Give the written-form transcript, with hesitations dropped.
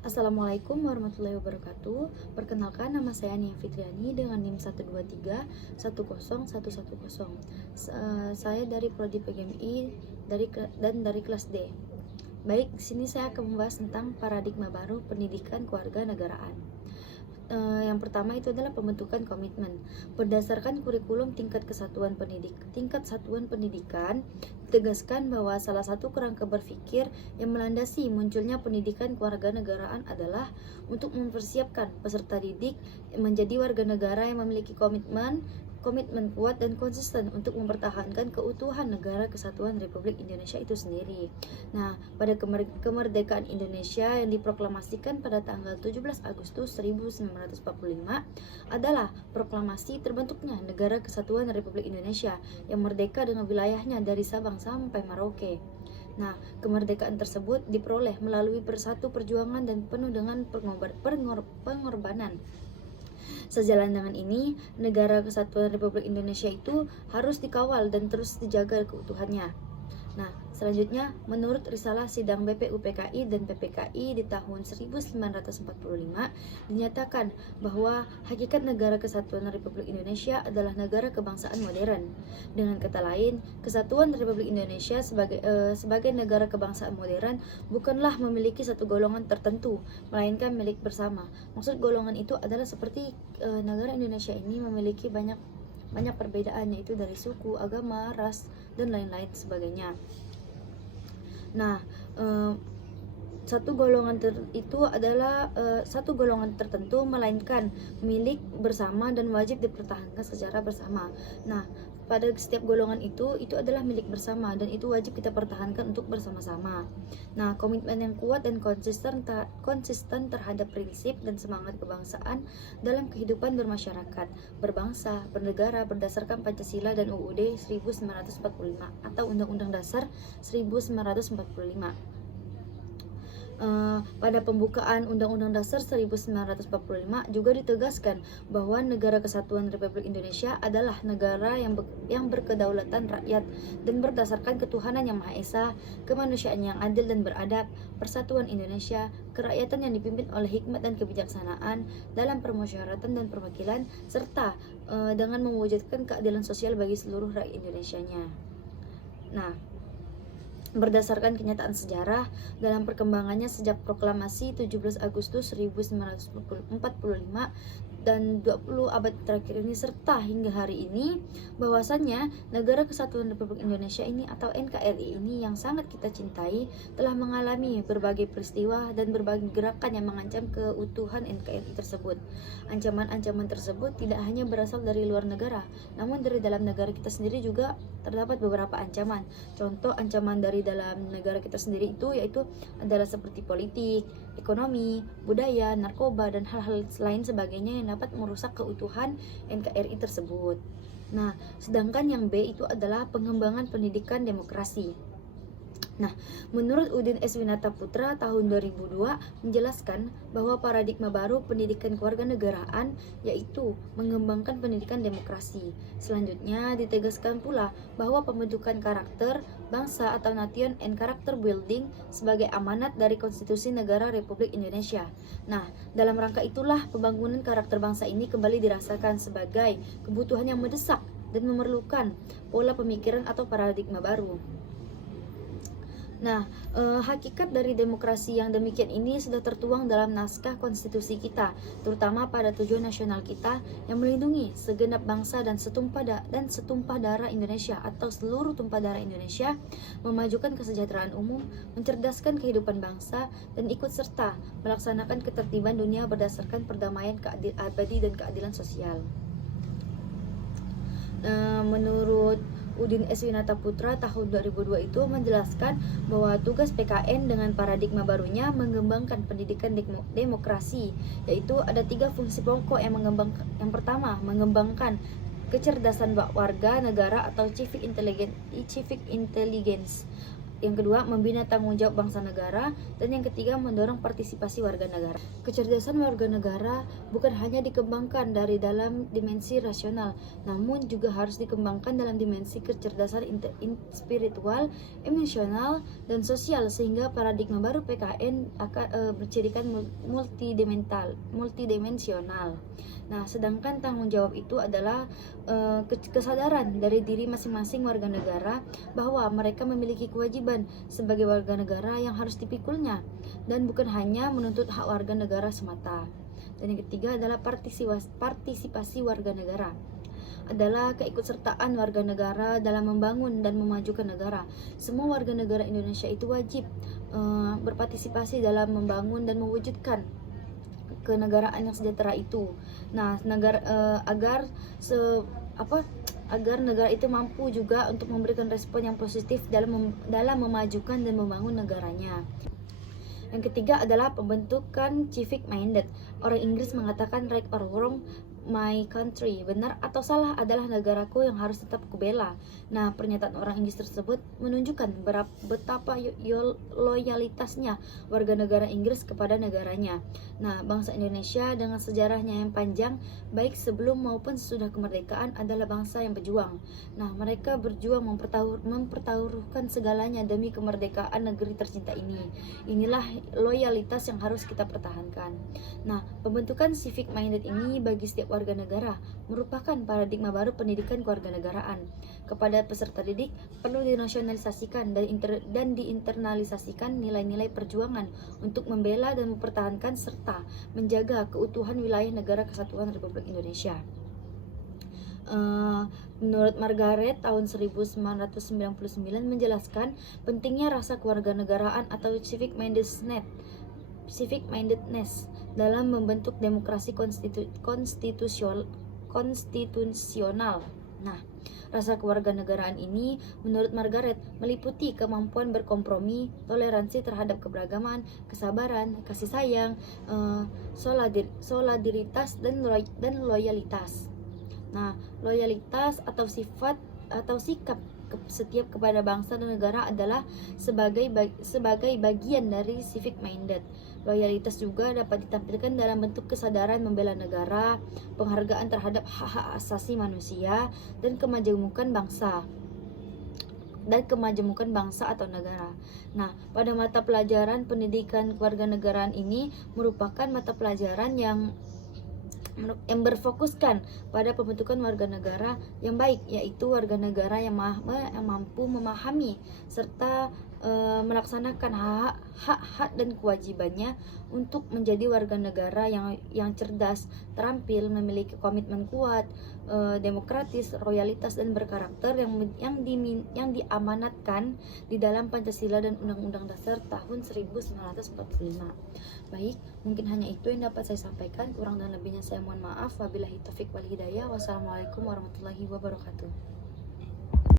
Assalamualaikum warahmatullahi wabarakatuh. Perkenalkan, nama saya Nia Fitriani dengan NIM 123 10110. Saya dari Prodi PGMI dan dari kelas D. Baik, di sini saya akan membahas tentang paradigma baru pendidikan kewarganegaraan. Yang pertama itu adalah pembentukan komitmen. Berdasarkan kurikulum tingkat satuan pendidikan, ditegaskan bahwa salah satu kerangka berpikir yang melandasi munculnya pendidikan kewarganegaraan adalah untuk mempersiapkan peserta didik menjadi warga negara yang memiliki komitmen kuat dan konsisten untuk mempertahankan keutuhan negara kesatuan Republik Indonesia itu sendiri. Nah, pada kemerdekaan Indonesia yang diproklamasikan pada tanggal 17 Agustus 1945 adalah proklamasi terbentuknya Negara Kesatuan Republik Indonesia yang merdeka dengan wilayahnya dari Sabang sampai Merauke. Nah, kemerdekaan tersebut diperoleh melalui bersatu perjuangan dan penuh dengan pengorbanan. Sejalan dengan ini, Negara Kesatuan Republik Indonesia itu harus dikawal dan terus dijaga keutuhannya. Nah, selanjutnya, menurut risalah sidang BPUPKI dan PPKI di tahun 1945, dinyatakan bahwa hakikat Negara Kesatuan Republik Indonesia adalah negara kebangsaan modern. Dengan kata lain, Kesatuan Republik Indonesia sebagai negara kebangsaan modern bukanlah memiliki satu golongan tertentu, melainkan milik bersama. Maksud golongan itu adalah seperti negara Indonesia ini memiliki banyak perbedaan, yaitu dari suku, agama, ras, dan lain-lain sebagainya. Nah, satu golongan satu golongan tertentu melainkan milik bersama dan wajib dipertahankan secara bersama. Nah, pada setiap golongan itu adalah milik bersama dan itu wajib kita pertahankan untuk bersama-sama. Nah, komitmen yang kuat dan konsisten terhadap prinsip dan semangat kebangsaan dalam kehidupan bermasyarakat, berbangsa, bernegara berdasarkan Pancasila dan UUD 1945 atau Undang-Undang Dasar 1945. Pada pembukaan Undang-Undang Dasar 1945 juga ditegaskan bahwa Negara Kesatuan Republik Indonesia adalah negara yang berkedaulatan rakyat dan berdasarkan ketuhanan yang Maha Esa, kemanusiaan yang adil dan beradab, persatuan Indonesia, kerakyatan yang dipimpin oleh hikmat dan kebijaksanaan dalam permusyawaratan dan perwakilan, serta dengan mewujudkan keadilan sosial bagi seluruh rakyat Indonesianya. Nah, berdasarkan kenyataan sejarah dalam perkembangannya sejak proklamasi 17 Agustus 1945 dan 20 abad terakhir ini serta hingga hari ini, bahwasannya Negara Kesatuan Republik Indonesia ini atau NKRI ini yang sangat kita cintai telah mengalami berbagai peristiwa dan berbagai gerakan yang mengancam keutuhan NKRI tersebut. Ancaman-ancaman tersebut tidak hanya berasal dari luar negara, namun dari dalam negara kita sendiri juga terdapat beberapa ancaman. Contoh ancaman dari dalam negara kita sendiri itu yaitu adalah seperti politik, ekonomi, budaya, narkoba, dan hal-hal lain sebagainya yang dapat merusak keutuhan NKRI tersebut. Nah, sedangkan yang B itu adalah pengembangan pendidikan demokrasi. Nah, menurut Udin S. Winata Putra tahun 2002 menjelaskan bahwa paradigma baru pendidikan kewarganegaraan yaitu mengembangkan pendidikan demokrasi. Selanjutnya ditegaskan pula bahwa pembentukan karakter bangsa atau nation and character building sebagai amanat dari Konstitusi Negara Republik Indonesia. Nah, dalam rangka itulah pembangunan karakter bangsa ini kembali dirasakan sebagai kebutuhan yang mendesak dan memerlukan pola pemikiran atau paradigma baru. Nah, hakikat dari demokrasi yang demikian ini sudah tertuang dalam naskah konstitusi kita, terutama pada tujuan nasional kita yang melindungi segenap bangsa dan setumpah darah Indonesia atau seluruh tumpah darah Indonesia, memajukan kesejahteraan umum, mencerdaskan kehidupan bangsa, dan ikut serta melaksanakan ketertiban dunia berdasarkan perdamaian abadi dan keadilan sosial. Menurut Udin S. Winata Putra tahun 2002 itu menjelaskan bahwa tugas PKN dengan paradigma barunya mengembangkan pendidikan demokrasi, yaitu ada 3 fungsi pokok yang pertama, mengembangkan kecerdasan warga negara atau civic intelligence. Yang kedua, membina tanggung jawab bangsa negara. Dan yang ketiga, mendorong partisipasi warga negara. Kecerdasan warga negara bukan hanya dikembangkan dari dalam dimensi rasional, namun juga harus dikembangkan dalam dimensi kecerdasan spiritual, emosional, dan sosial, sehingga paradigma baru PKN akan bercirikan multidimensional. Nah, sedangkan tanggung jawab itu adalah kesadaran dari diri masing-masing warga negara bahwa mereka memiliki kewajiban sebagai warga negara yang harus dipikulnya, dan bukan hanya menuntut hak warga negara semata. Dan yang ketiga adalah partisipasi warga negara, adalah keikutsertaan warga negara dalam membangun dan memajukan negara. Semua warga negara Indonesia itu wajib berpartisipasi dalam membangun dan mewujudkan kenegaraan yang sejahtera itu. Nah, agar negara itu mampu juga untuk memberikan respon yang positif dalam memajukan dan membangun negaranya. Yang ketiga adalah pembentukan civic minded. Orang Inggris mengatakan right or wrong, my country, benar atau salah adalah negaraku yang harus tetap kubela. Nah, pernyataan orang Inggris tersebut menunjukkan betapa loyalitasnya warga negara Inggris kepada negaranya. Nah, bangsa Indonesia dengan sejarahnya yang panjang, baik sebelum maupun sesudah kemerdekaan, adalah bangsa yang berjuang. Nah, mereka berjuang mempertaruhkan segalanya demi kemerdekaan negeri tercinta ini. Inilah loyalitas yang harus kita pertahankan. Nah, pembentukan civic minded ini bagi setiap warga negara merupakan paradigma baru pendidikan kewarganegaraan. Kepada peserta didik perlu dinasionalisasikan dan diinternalisasikan nilai-nilai perjuangan untuk membela dan mempertahankan serta menjaga keutuhan wilayah negara kesatuan Republik Indonesia. Menurut Margaret tahun 1999 menjelaskan pentingnya rasa kewarganegaraan atau civic mindedness dalam membentuk demokrasi konstitusional. Nah, rasa kewarganegaraan ini menurut Margaret meliputi kemampuan berkompromi, toleransi terhadap keberagaman, kesabaran, kasih sayang, solidaritas, dan loyalitas. Nah, loyalitas atau sifat atau sikap setiap kepada bangsa dan negara adalah sebagai bagian dari civic minded. Loyalitas juga dapat ditampilkan dalam bentuk kesadaran membela negara, penghargaan terhadap hak-hak asasi manusia, dan kemajemukan bangsa atau negara. Nah, pada mata pelajaran pendidikan kewarganegaraan ini merupakan mata pelajaran yang berfokuskan pada pembentukan warga negara yang baik, yaitu warga negara yang mampu memahami serta melaksanakan hak-hak dan kewajibannya untuk menjadi warga negara yang cerdas, terampil, memiliki komitmen kuat, demokratis, loyalitas, dan berkarakter yang diamanatkan di dalam Pancasila dan Undang-Undang Dasar tahun 1945. Baik, mungkin hanya itu yang dapat saya sampaikan. Kurang dan lebihnya saya mohon maaf. Wabillahi taufik wal hidayah. Wassalamualaikum warahmatullahi wabarakatuh.